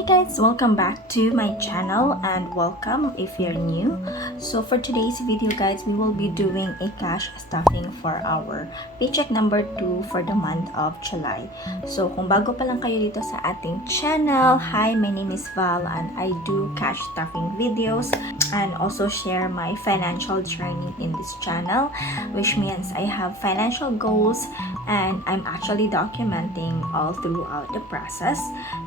Hey guys, welcome back to my channel and welcome if you're new. So for today's video guys, we will be doing a cash stuffing for our paycheck number 2 for the month of July. So kung bago pa lang kayo dito sa ating channel, hi, my name is Val and I do cash stuffing videos and also share my financial journey in this channel, which means I have financial goals and I'm actually documenting all throughout the process,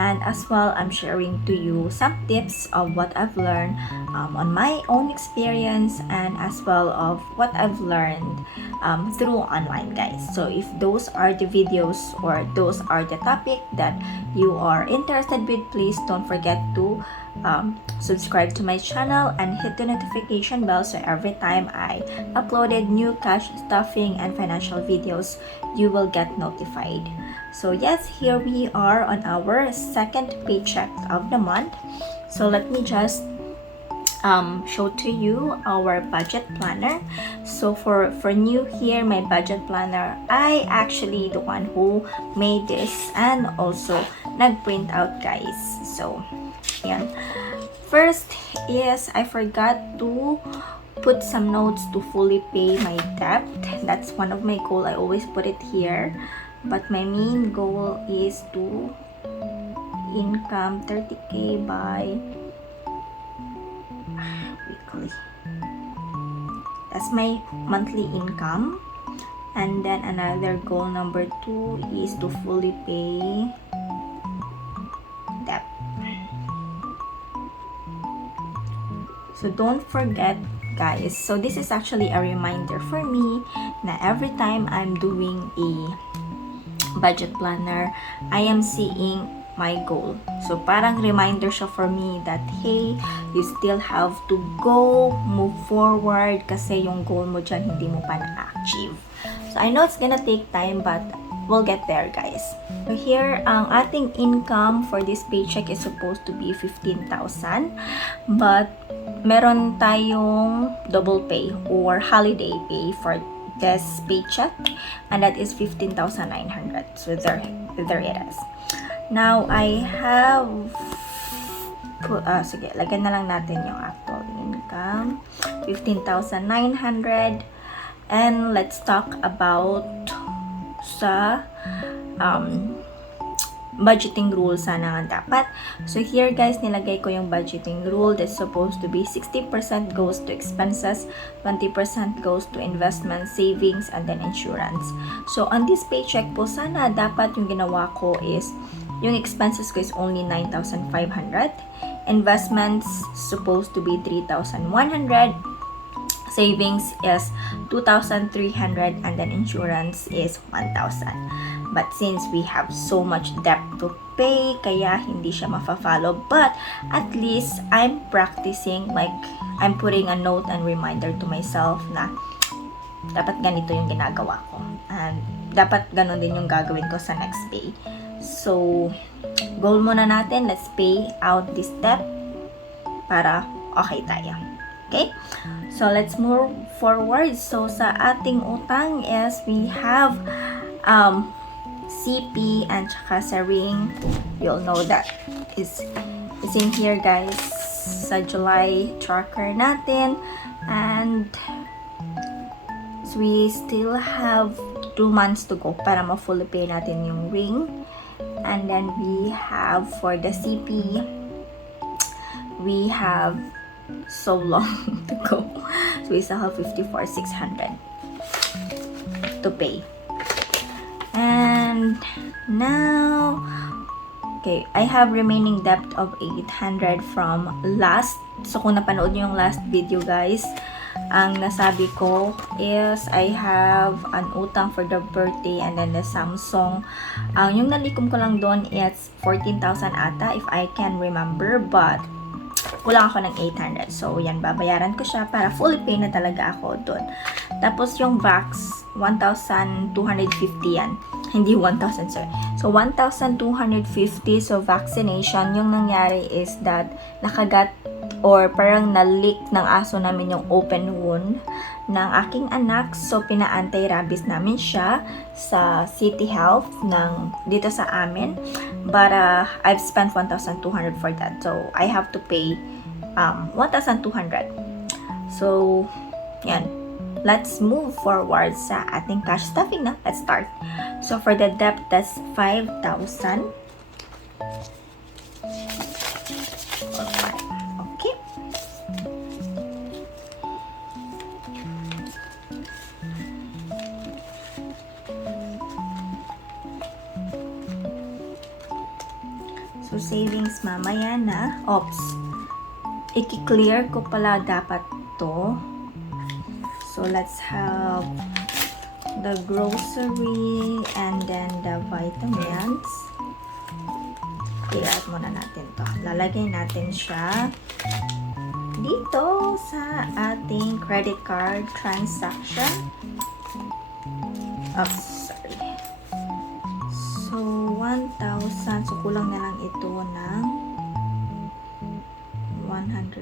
and as well I'm sharing to you some tips of what I've learned on my own experience and as well of what I've learned through online guys. So if those are the videos or those are the topic that you are interested with, please don't forget to subscribe to my channel and hit the notification bell so every time I uploaded new cash stuffing and financial videos, you will get notified. So yes, here we are on our second paycheck of the month. So let me just show to you our budget planner. So for new here, my budget planner, I actually the one who made this and also nag-print out guys. So yan. First is I forgot to put some notes to fully pay my debt. That's one of my goal. I always put it here. But my main goal is to income 30k by weekly. That's my monthly income. And then another goal number 2 is to fully pay debt. So don't forget guys. So this is actually a reminder for me na every time I'm doing a budget planner, I am seeing my goal. So parang reminder siya for me that hey, you still have to go, move forward kasi yung goal mo dyan hindi mo pa na-achieve. So I know it's gonna take time but we'll get there guys. So here, ang ating income for this paycheck is supposed to be 15,000 but meron tayong double pay or holiday pay for this paycheck, and that is 15,900. So there it is. Now I have sige, lagyan na lang natin yung actual income, 15,900, and let's talk about sa budgeting rule sana nga dapat. So here guys, nilagay ko yung budgeting rule that's supposed to be 60% goes to expenses, 20% goes to investment, savings, and then insurance. So on this paycheck po, sana dapat yung ginawa ko is yung expenses ko is only 9,500, investments supposed to be 3,100, savings is 2,300, and then insurance is 1,000. But since we have so much debt to pay, kaya hindi siya mafa-follow. But at least I'm practicing, like I'm putting a note and reminder to myself na dapat ganito yung ginagawa ko. And dapat ganon din yung gagawin ko sa next pay. So, goal muna natin, let's pay out this debt para okay tayo. Okay? So, let's move forward. So, sa ating utang is we have CP and tsaka sa ring. You'll know that is in here guys sa July tracker natin, and so we still have 2 months to go para ma-fully pay natin yung ring. And then we have for the CP, we have so long to go, so we still have 54,600 to pay. And now, okay, I have remaining debt of 800 from last. So kung napanood nyo yung last video guys, ang nasabi ko is I have an utang for the birthday and then the Samsung. Yung nalikom ko lang doon is 14,000 ata if I can remember, but kulang ako ng 800. So yan, babayaran ko siya para fully pay na talaga ako doon. Tapos yung vax, 1,250 yan. Hindi 1,000 sir. So 1,250. So vaccination, yung nangyari is that nakagat or parang na-leak ng aso namin yung open wound ng aking anak. So, pina-anti-rabies namin siya sa City Health dito sa amin. But, I've spent 1,200 for that. So, I have to pay 1,200. So, yan. Let's move forward sa ating cash stuffing na. Let's start. So, for the debt, that's 5,000. Okay. So, savings mamaya na. Oops. I-clear ko pala dapat to. So, let's have the grocery and then the vitamins. I-add muna natin to. Lalagay natin siya dito sa ating credit card transaction. Oops, sorry. So, 1,000. So, kulang na lang ito ng 185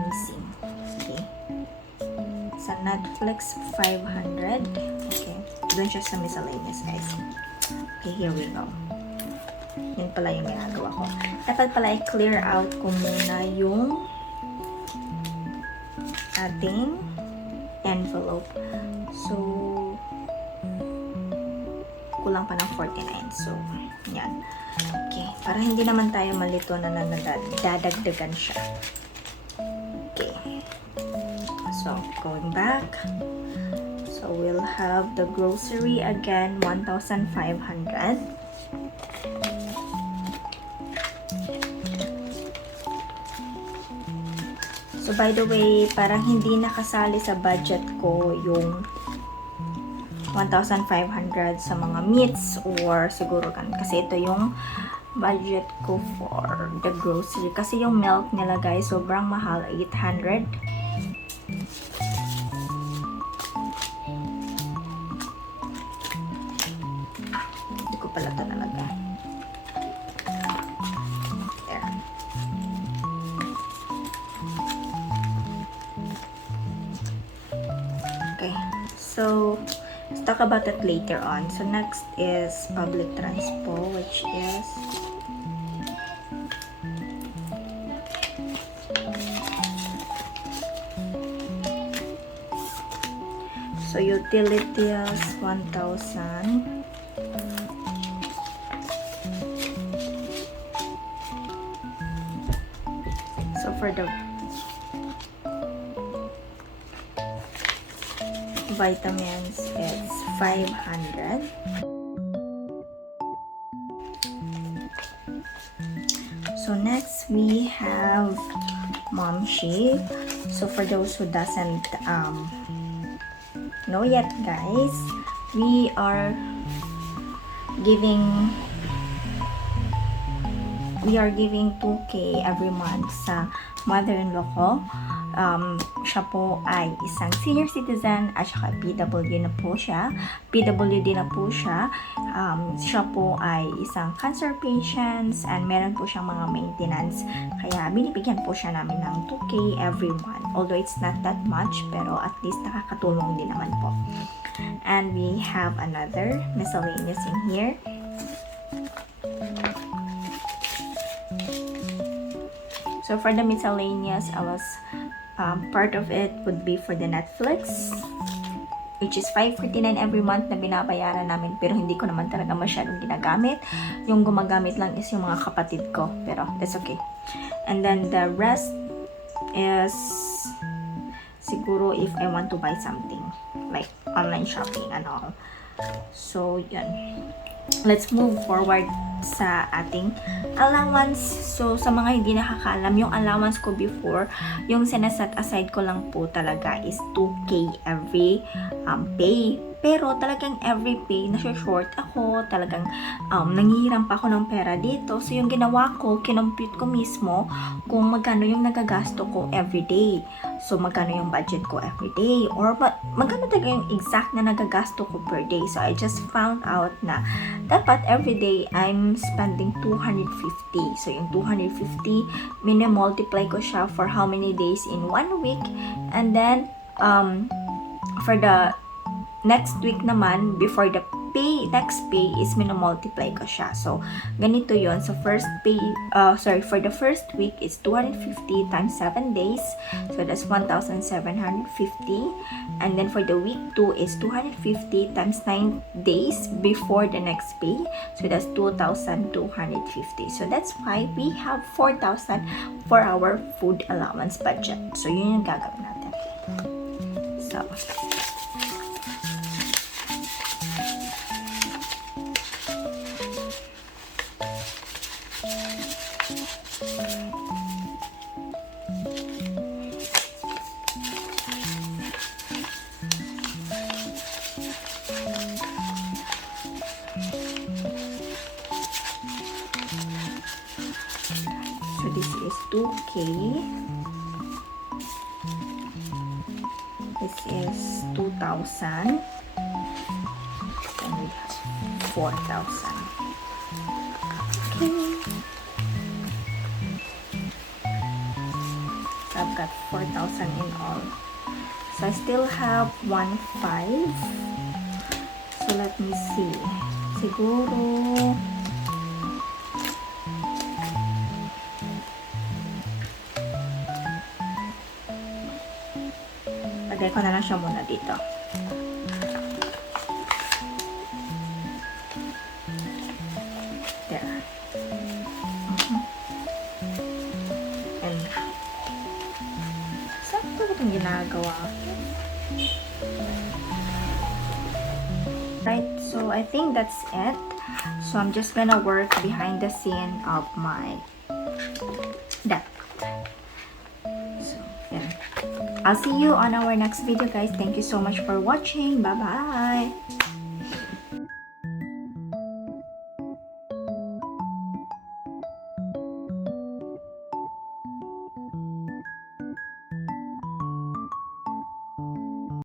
missing. Okay. Sa Netflix, 500. Okay. Doon siya sa miscellaneous, guys. Okay, here we go. Yan pala yung ginagawa ko. Dapat pala i-clear out ko muna yung ating envelope. So, kulang pa ng 49. So, yan. Okay. Para hindi naman tayo malito na dadagdagan siya. Okay. So, going back. So, we'll have the grocery again, 1,500. So, by the way, parang hindi nakasali sa budget ko yung 1,500 sa mga meats or siguro kasi ito yung budget ko for the grocery. Kasi yung milk nila, guys, sobrang mahal, 800. Hindi ko pala ito nalaga. There. Okay. So, let's talk about that later on. So, next is public transport, which is so utilities 1,000. So for the vitamins, it's 500. So next we have Mom Shave. So for those who doesn't know yet, guys, we are giving 2K every month sa mother-in-law ko. Siya po ay isang senior citizen at saka PWD na po siya. Siya po ay isang cancer patient and meron po siyang mga maintenance. Kaya binibigyan po siya namin ng 2K every month. Although it's not that much, pero at least nakakatulong din naman po. And we have another miscellaneous in here. So for the miscellaneous, part of it would be for the Netflix, which is 549 every month na binabayaran namin, pero hindi ko naman talaga masyadong ginagamit. Yung gumagamit lang is yung mga kapatid ko, pero that's okay. And then the rest is siguro if I want to buy something like online shopping and all. So yan. Let's move forward sa ating allowance. So, sa mga hindi nakakaalam, yung allowance ko before, yung sinaset aside ko lang po talaga is 2K every pay Pero talagang every pay, nasa-short ako, talagang nangihiram pa ako ng pera dito. So yung ginawa ko, kinompute ko mismo kung magkano yung nagagasto ko everyday. So magkano yung budget ko everyday, or magkano talaga yung exact na nagagasto ko per day. So I just found out na dapat everyday I'm spending 250. So yung 250, minimultiply ko siya for how many days in 1 week, and then for the next week naman, before the next pay is minumultiply ko siya. So, ganito yon. So, for the first week is 250 times 7 days. So, that's 1,750. And then for the week 2 is 250 times 9 days before the next pay. So, that's 2,250. So, that's why we have 4,000 for our food allowance budget. So, yun yung gagawin natin. So, this is 2K. This is 2,000. And we have 4,000. Okay. So I've got 4,000 in all. So I still have 1,500. So let me see. Siguro lagay ko na lang siya muna dito. There. And saan ko itong ginagawa? Right, so I think that's it. So I'm just gonna work behind the scene of my debt. So, yeah. I'll see you on our next video, guys. Thank you so much for watching. Bye-bye.